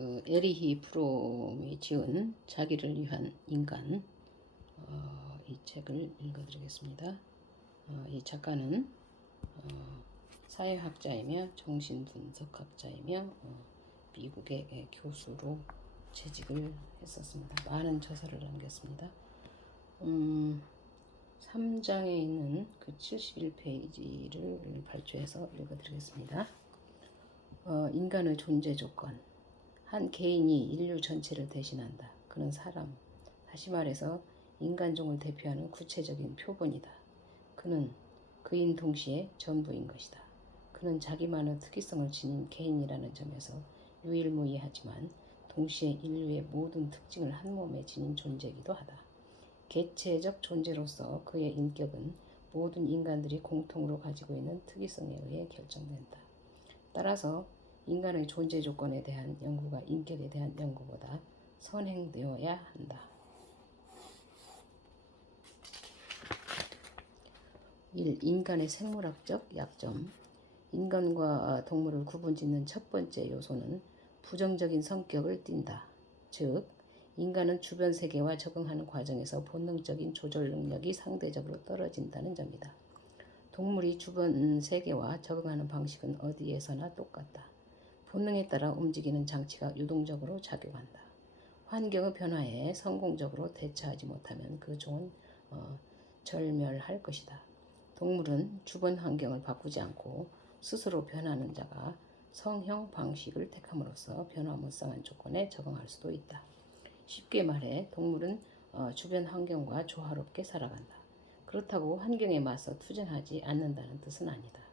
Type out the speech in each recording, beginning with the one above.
에리히 프롬이 지은 자기를 위한 인간, 이 책을 읽어드리겠습니다. 이 작가는 사회학자이며 정신분석학자이며 미국의 교수로 재직을 했었습니다. 많은 저서를 남겼습니다. 3장에 있는 그 71페이지를 발췌해서 읽어드리겠습니다. 인간의 존재 조건. 한 개인이 인류 전체를 대신한다. 그는 사람, 다시 말해서 인간종을 대표하는 구체적인 표본이다. 그는 그인 동시에 전부인 것이다. 그는 자기만의 특이성을 지닌 개인이라는 점에서 유일무이하지만 동시에 인류의 모든 특징을 한 몸에 지닌 존재이기도 하다. 개체적 존재로서 그의 인격은 모든 인간들이 공통으로 가지고 있는 특이성에 의해 결정된다. 따라서 인간의 존재 조건에 대한 연구가 인격에 대한 연구보다 선행되어야 한다. 1. 인간의 생물학적 약점. 인간과 동물을 구분짓는 첫 번째 요소는 부정적인 성격을 띈다. 즉, 인간은 주변 세계와 적응하는 과정에서 본능적인 조절 능력이 상대적으로 떨어진다는 점이다. 동물이 주변 세계와 적응하는 방식은 어디에서나 똑같다. 본능에 따라 움직이는 장치가 유동적으로 작용한다. 환경의 변화에 성공적으로 대처하지 못하면 그 종은 절멸할 것이다. 동물은 주변 환경을 바꾸지 않고 스스로 변하는 자가 성형 방식을 택함으로써 변화무쌍한 조건에 적응할 수도 있다. 쉽게 말해 동물은 주변 환경과 조화롭게 살아간다. 그렇다고 환경에 맞서 투쟁하지 않는다는 뜻은 아니다.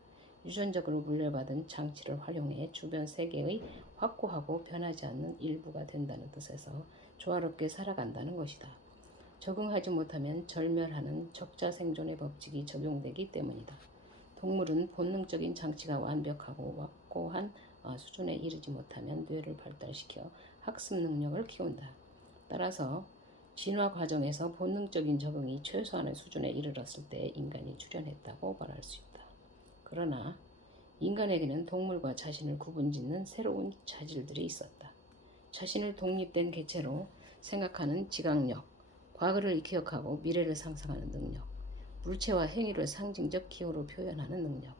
유전적으로 물려받은 장치를 활용해 주변 세계의 확고하고 변하지 않는 일부가 된다는 뜻에서 조화롭게 살아간다는 것이다. 적응하지 못하면 절멸하는 적자생존의 법칙이 적용되기 때문이다. 동물은 본능적인 장치가 완벽하고 확고한 수준에 이르지 못하면 뇌를 발달시켜 학습 능력을 키운다. 따라서 진화 과정에서 본능적인 적응이 최소한의 수준에 이르렀을 때 인간이 출현했다고 말할 수 있다. 그러나 인간에게는 동물과 자신을 구분짓는 새로운 자질들이 있었다. 자신을 독립된 개체로 생각하는 지각력, 과거를 기억하고 미래를 상상하는 능력, 물체와 행위를 상징적 기호로 표현하는 능력,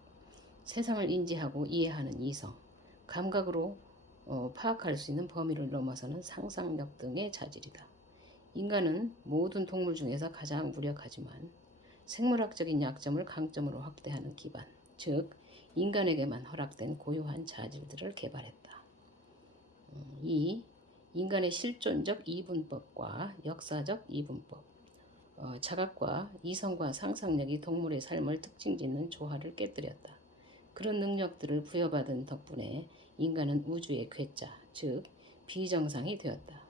세상을 인지하고 이해하는 이성, 감각으로 파악할 수 있는 범위를 넘어서는 상상력 등의 자질이다. 인간은 모든 동물 중에서 가장 무력하지만 생물학적인 약점을 강점으로 확대하는 기반, 즉 인간에게만 허락된 고유한 자질들을 개발했다. 2. 인간의 실존적 이분법과 역사적 이분법. 자각과 이성과 상상력이 동물의 삶을 특징짓는 조화를 깨뜨렸다. 그런 능력들을 부여받은 덕분에 인간은 우주의 괴짜, 즉 비정상이 되었다.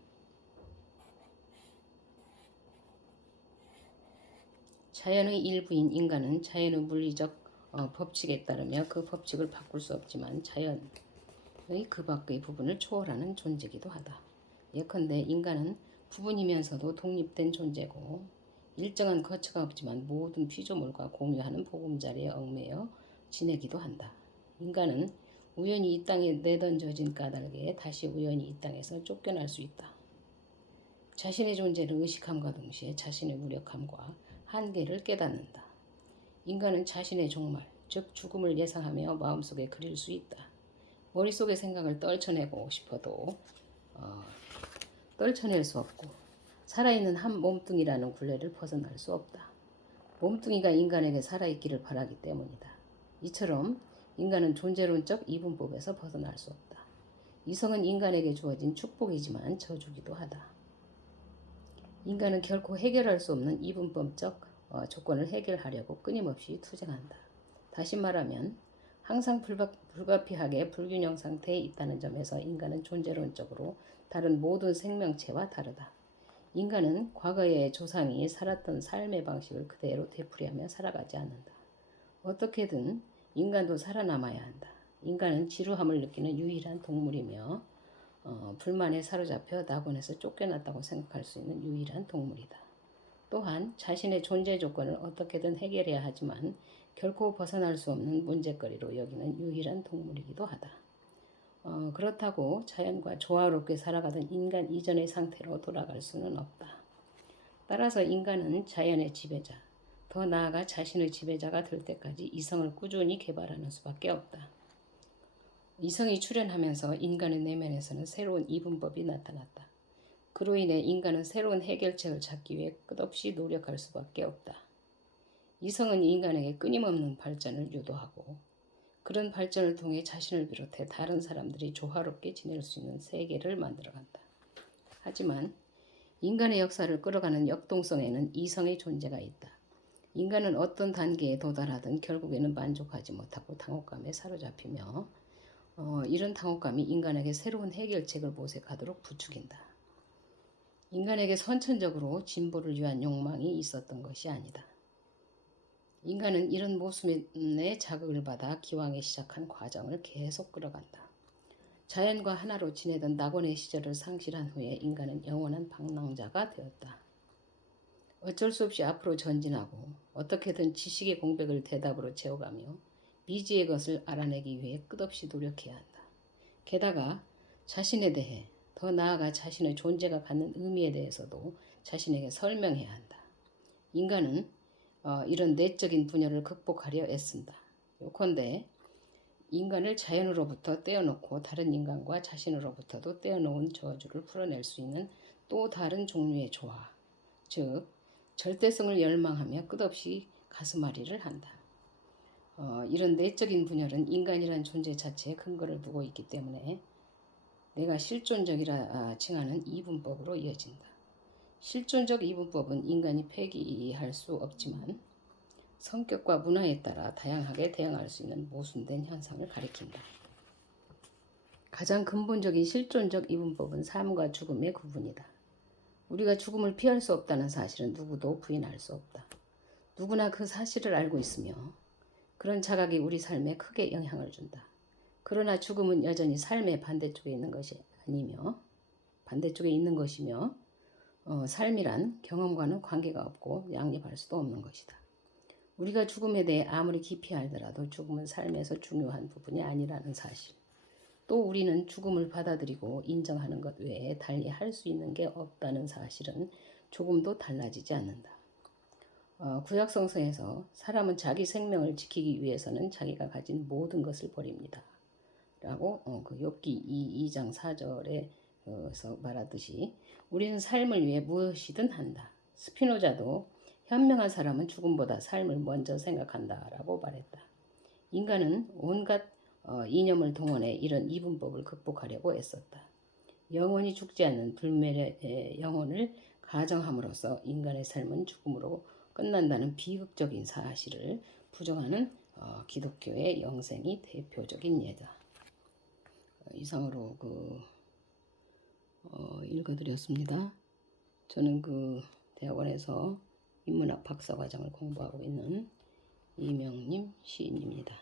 자연의 일부인 인간은 자연의 물리적 법칙에 따르며 그 법칙을 바꿀 수 없지만 자연의 그 밖의 부분을 초월하는 존재이기도 하다. 예컨대 인간은 부분이면서도 독립된 존재고 일정한 거처가 없지만 모든 피조물과 공유하는 보금자리에 얽매여 지내기도 한다. 인간은 우연히 이 땅에 내던져진 까닭에 다시 우연히 이 땅에서 쫓겨날 수 있다. 자신의 존재를 의식함과 동시에 자신의 무력함과 한계를 깨닫는다. 인간은 자신의 종말, 즉 죽음을 예상하며 마음속에 그릴 수 있다. 머릿속의 생각을 떨쳐내고 싶어도 떨쳐낼 수 없고 살아있는 한 몸뚱이라는 굴레를 벗어날 수 없다. 몸뚱이가 인간에게 살아있기를 바라기 때문이다. 이처럼 인간은 존재론적 이분법에서 벗어날 수 없다. 이성은 인간에게 주어진 축복이지만 저주기도 하다. 인간은 결코 해결할 수 없는 이분법적 조건을 해결하려고 끊임없이 투쟁한다. 다시 말하면 항상 불가피하게 불균형 상태에 있다는 점에서 인간은 존재론적으로 다른 모든 생명체와 다르다. 인간은 과거의 조상이 살았던 삶의 방식을 그대로 되풀이하며 살아가지 않는다. 어떻게든 인간도 살아남아야 한다. 인간은 지루함을 느끼는 유일한 동물이며 불만에 사로잡혀 낙원에서 쫓겨났다고 생각할 수 있는 유일한 동물이다. 또한 자신의 존재 조건을 어떻게든 해결해야 하지만 결코 벗어날 수 없는 문제거리로 여기는 유일한 동물이기도 하다. 그렇다고 자연과 조화롭게 살아가던 인간 이전의 상태로 돌아갈 수는 없다. 따라서 인간은 자연의 지배자, 더 나아가 자신의 지배자가 될 때까지 이성을 꾸준히 개발하는 수밖에 없다. 이성이 출현하면서 인간의 내면에서는 새로운 이분법이 나타났다. 그로 인해 인간은 새로운 해결책을 찾기 위해 끝없이 노력할 수밖에 없다. 이성은 인간에게 끊임없는 발전을 유도하고 그런 발전을 통해 자신을 비롯해 다른 사람들이 조화롭게 지낼 수 있는 세계를 만들어간다. 하지만 인간의 역사를 끌어가는 역동성에는 이성의 존재가 있다. 인간은 어떤 단계에 도달하든 결국에는 만족하지 못하고 당혹감에 사로잡히며 이런 당혹감이 인간에게 새로운 해결책을 모색하도록 부추긴다. 인간에게 선천적으로 진보를 위한 욕망이 있었던 것이 아니다. 인간은 이런 모순의 자극을 받아 기왕에 시작한 과정을 계속 끌어간다. 자연과 하나로 지내던 낙원의 시절을 상실한 후에 인간은 영원한 방랑자가 되었다. 어쩔 수 없이 앞으로 전진하고 어떻게든 지식의 공백을 대답으로 채워가며 미지의 것을 알아내기 위해 끝없이 노력해야 한다. 게다가 자신에 대해, 더 나아가 자신의 존재가 갖는 의미에 대해서도 자신에게 설명해야 한다. 인간은 이런 내적인 분열을 극복하려 애쓴다. 요컨대 인간을 자연으로부터 떼어놓고 다른 인간과 자신으로부터도 떼어놓은 저주를 풀어낼 수 있는 또 다른 종류의 조화, 즉 절대성을 열망하며 끝없이 가슴앓이를 한다. 이런 내적인 분열은 인간이란 존재 자체에 근거를 두고 있기 때문에 내가 실존적이라 칭하는 이분법으로 이어진다. 실존적 이분법은 인간이 폐기할 수 없지만 성격과 문화에 따라 다양하게 대응할 수 있는 모순된 현상을 가리킨다. 가장 근본적인 실존적 이분법은 삶과 죽음의 구분이다. 우리가 죽음을 피할 수 없다는 사실은 누구도 부인할 수 없다. 누구나 그 사실을 알고 있으며 그런 자각이 우리 삶에 크게 영향을 준다. 그러나 죽음은 여전히 삶의 반대쪽에 있는 것이며 삶이란 경험과는 관계가 없고 양립할 수도 없는 것이다. 우리가 죽음에 대해 아무리 깊이 알더라도 죽음은 삶에서 중요한 부분이 아니라는 사실. 또 우리는 죽음을 받아들이고 인정하는 것 외에 달리 할 수 있는 게 없다는 사실은 조금도 달라지지 않는다. 구약 성서에서 사람은 자기 생명을 지키기 위해서는 자기가 가진 모든 것을 버립니다. 라고 그 욥기 2장 4절에서 말하듯이 우리는 삶을 위해 무엇이든 한다. 스피노자도 현명한 사람은 죽음보다 삶을 먼저 생각한다라고 말했다. 인간은 온갖 이념을 동원해 이런 이분법을 극복하려고 애썼다. 영원히 죽지 않는 불멸의 영혼을 가정함으로써 인간의 삶은 죽음으로 끝난다는 비극적인 사실을 부정하는 기독교의 영생이 대표적인 예다. 이상으로 읽어드렸습니다. 저는 대학원에서 인문학 박사과정을 공부하고 있는 이명님 시인입니다.